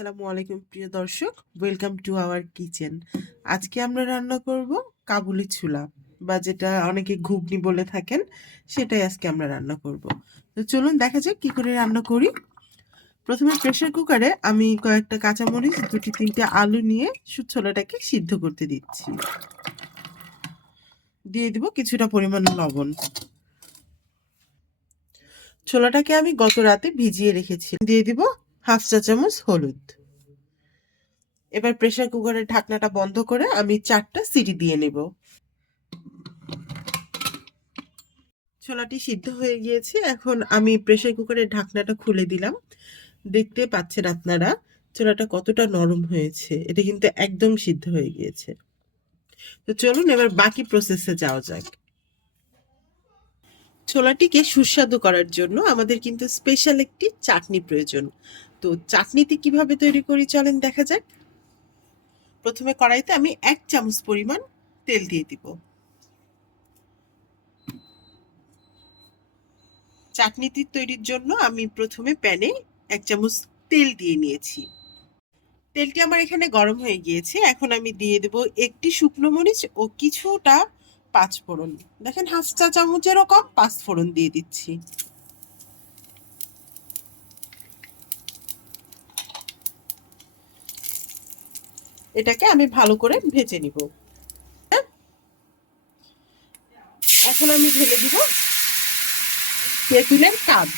আলাইকুম, প্রিয় দর্শক। ওয়েলকাম টু আওয়ার কিচেন আজকে আমরা রান্না করব কাবুলি ছোলা বা যেটা অনেকে ঘুগনি বলে থাকেন, সেটাই আজকে আমরা রান্না করব। তো চলুন দেখা যাক কি করে রান্না করি। প্রথমে প্রেসার কুকারে আমি কয়েকটা কাঁচামরিচ, দুটি, তিনটে আলু নিয়ে সু- ছোলাটাকে সিদ্ধ করতে দিচ্ছি। দিয়ে দিব কিছুটা পরিমাণ লবণ। ছোলাটাকে আমি গত রাতে ভিজিয়ে রেখেছি। দিয়ে দিব হাফ চা চামচ হলুদ। এবার প্রেসার কুকারের ঢাকনাটা বন্ধ করে আমি চারটা সিটি দিয়ে নেব। ছোলাটি সিদ্ধ হয়ে গিয়েছে, এখন আমি প্রেসার কুকারের ঢাকনাটা খুলে দিলাম। দেখতে পাচ্ছেন আপনারা ছোলাটা কতটা নরম হয়েছে, এটা কিন্তু একদম সিদ্ধ হয়ে গিয়েছে। তো চলুন এবার বাকি প্রসেসে যাওয়া যাক। ছোলাটিকে সুস্বাদু করার জন্য আমাদের কিন্তু স্পেশাল একটি চাটনি প্রয়োজন। তো চাটনিটি কীভাবে তৈরি করি চলেন দেখা যাক। প্রথমে কড়াইতে আমি এক চামচ পরিমাণ তেল দিয়ে দিব। চাটনিটি তৈরির জন্য আমি প্রথমে প্যানে এক চামচ তেল দিয়ে নিয়েছি। তেলটি আমার এখানে গরম হয়ে গিয়েছে, এখন আমি দিয়ে দেব একটি শুকনো মরিচ ও কিছুটা পাঁচ ফোড়ন। দেখেন হাফ চা চামচেরও কম পাঁচ ফোড়ন দিয়ে দিচ্ছি। এটাকে আমি ভালো করে ভেজে নিব। এখন আমি ঢেলে দিব তেঁতুলের কাপ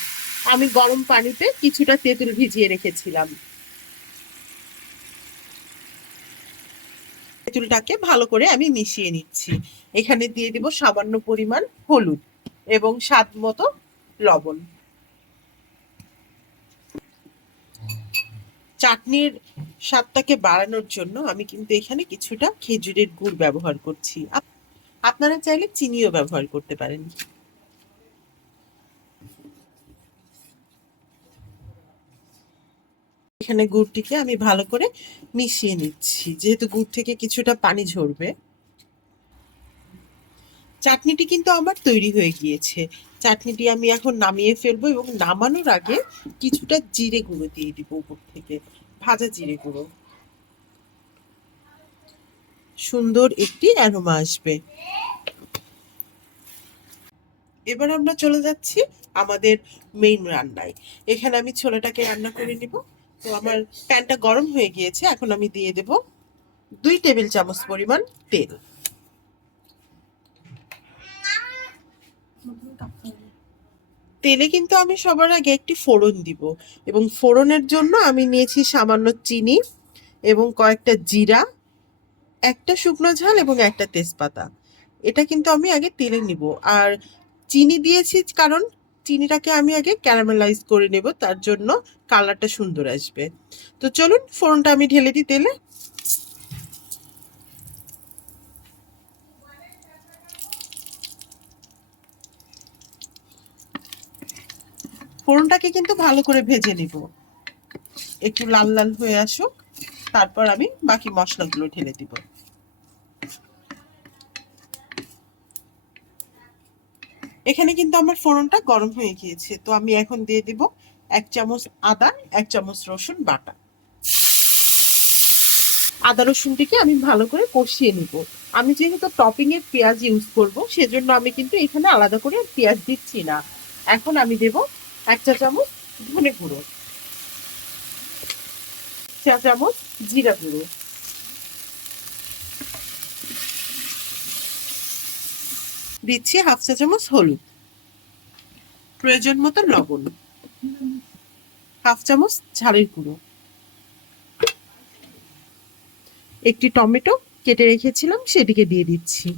আমি গরম পানিতে কিছুটা তেঁতুল ভিজিয়ে রেখেছিলাম। তেঁতুলটাকে ভালো করে আমি মিশিয়ে নিচ্ছি। এখানে দিয়ে দিব সামান্য পরিমাণ হলুদ এবং স্বাদ মতো লবণ। চাটনির স্বাদটাকে বাড়ানোর জন্য আমি কিন্তু এখানে কিছুটা খেজুরের গুড় ব্যবহার করছি। আপনারা চাইলে চিনিও ব্যবহার করতে পারেন। এখানে গুড়টিকে আমি ভালো করে মিশিয়ে নিচ্ছি। যেহেতু গুড় থেকে কিছুটা পানি ঝরবে। চাটনিটি কিন্তু আমার তৈরি হয়ে গিয়েছে। চাটনিটি আমি এখন নামিয়ে ফেলব এবং নামানোর আগে কিছুটা জিরে গুঁড়ো দিয়ে দিব উপর থেকে। ভাজা জিরে গুঁড়ো। সুন্দর একটি অ্যারোমা আসবে। এবার আমরা চলে যাচ্ছি আমাদের মেইন রান্নায়। এখানে আমি ছোলাটাকে রান্না করে নিব। তো আমার প্যানটা গরম হয়ে গিয়েছে, এখন আমি দিয়ে দেব দুই টেবিল চামচ পরিমাণ তেল। তেলে কিন্তু আমি সবার আগে একটি ফোড়ন দিব। এবং ফোড়নের জন্য আমি নিয়েছি সামান্য চিনি এবং কয়েকটা জিরা, একটা শুকনো ঝাল এবং একটা তেজপাতা। এটা কিন্তু আমি আগে তেলে নিব। আর চিনি দিয়েছি কারণ চিনিটাকে আমি আগে ক্যারামেলাইজ করে নেব, তার জন্য কালারটা সুন্দর আসবে। তো চলুন ফোড়নটা আমি ঢেলে দিই তেলে। ফোড়নটাকে কিন্তু ভালো করে ভেজে নিব। একটু লাল লাল হয়ে আসুক, তারপর আমি বাকি মশলাগুলো ঢেলে দিব। এখানে কিন্তু আমার ফোড়নটা গরম হয়ে গিয়েছে, তো আমি এখন দিয়ে দিব এক চামচ আদা, এক চামচ রসুন বাটা। আদা রসুনটিকে আমি ভালো করে কষিয়ে নিব। আমি যেহেতু টপিং এর পেঁয়াজ ইউজ করব, সেজন্য আমি কিন্তু এখানে আলাদা করে পেঁয়াজ দিচ্ছি না। এখন আমি দেব এক চা চামচ ধনে গুঁড়ো, চা চামচ জিরা গুঁড়ো, দিচ্ছি হাফ চা চামচ হলুদ, প্রয়োজন মতো লবণ, হাফ চামচ ঝালের গুঁড়ো, একটি টমেটো কেটে রেখেছিলাম, সেটিকে দিয়ে দিচ্ছি।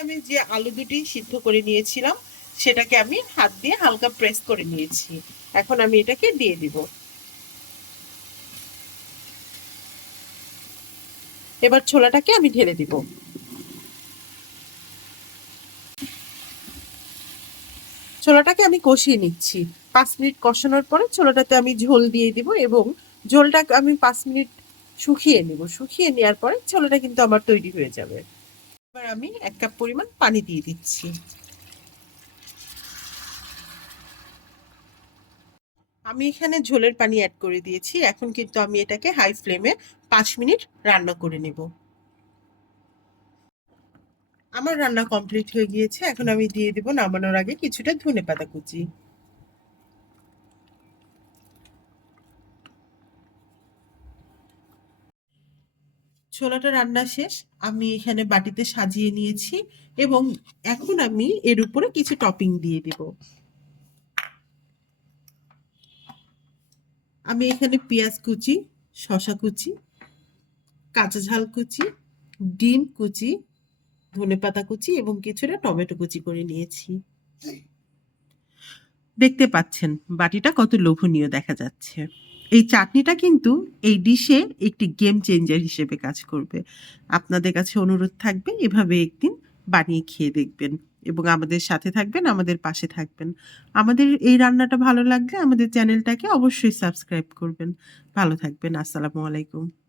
আমি যে আলু দুটি সিদ্ধ করে নিয়েছিলাম সেটাকে আমি হাত দিয়ে হালকা প্রেস করে নিয়েছি। এখন আমি এটাকে দিয়ে দিব। এবার ছোলাটাকে আমি ঢেলে দিব। ছোলাটাকে আমি কষিয়ে নিচ্ছি। পাঁচ মিনিট কষানোর পরে ছোলাটাতে আমি ঝোল দিয়ে দিব এবং ঝোলটা আমি পাঁচ মিনিট শুকিয়ে নেব। শুকিয়ে নেওয়ার পরে ছোলাটা কিন্তু আমার তৈরি হয়ে যাবে। এবার আমি এক কাপ পরিমাণ পানি দিয়ে দিচ্ছি। আমি এখানে ঝোলের পানি অ্যাড করে দিয়েছি। এখন কিন্তু আমি এটাকে হাই ফ্লেমে পাঁচ মিনিট রান্না করে নেব। আমার রান্না কমপ্লিট হয়ে গিয়েছে। এখন আমি দিয়ে দেবো নামানোর আগে কিছুটা ধনে পাতা কুচি। ছোলাটা রান্না শেষ। আমি এখানে বাটিতে সাজিয়ে নিয়েছি এবং এখন আমি এর উপরে কিছু টপিং দিয়ে দেব। আমি এখানে পেঁয়াজ কুচি শশা কুচি, কাঁচা ঝাল কুচি, ডিম কুচি ধনেপাতা কুচি এবং কিছুটা টমেটো কুচি করে নিয়েছি। দেখতে পাচ্ছেন, বাটিটা কত লোভনীয় দেখা যাচ্ছে। এই চাটনিটা কিন্তু এই ডিশে একটি গেম চেঞ্জার হিসেবে কাজ করবে। আপনাদের কাছে অনুরোধ থাকবে, এভাবে একদিন বানিয়ে খেয়ে দেখবেন। এবং আমাদের সাথে থাকবেন, আমাদের পাশে থাকবেন। আমাদের এই রান্নাটা ভালো লাগলে আমাদের চ্যানেলটাকে অবশ্যই সাবস্ক্রাইব করবেন। ভালো থাকবেন, আসসালামু আলাইকুম।